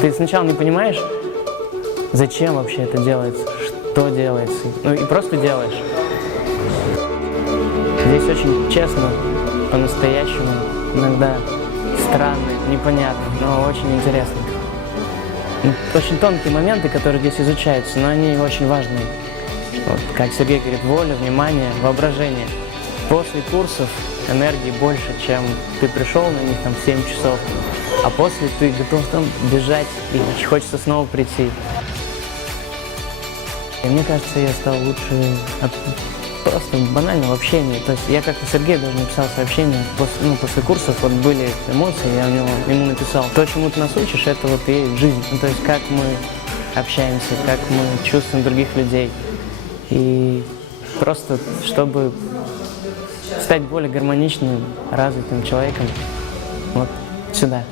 Ты сначала не понимаешь, зачем вообще это делается, что делается, ну и просто делаешь. Здесь очень честно, по-настоящему, иногда странно, непонятно, но очень интересно. Очень тонкие моменты, которые здесь изучаются, но они очень важные. Вот, как Сергей говорит, воля, внимание, воображение. После курсов энергии больше, чем ты пришел на них там 7 часов, а после ты готов там бежать и хочется снова прийти. И мне кажется, я стал лучше от просто банального общения. То есть я как-то Сергею даже написал сообщение, после курсов вот были эмоции, я ему написал. То, чему ты нас учишь, это вот и жизнь. Ну, то есть как мы общаемся, как мы чувствуем других людей. И просто, чтобы стать более гармоничным, развитым человеком, вот сюда.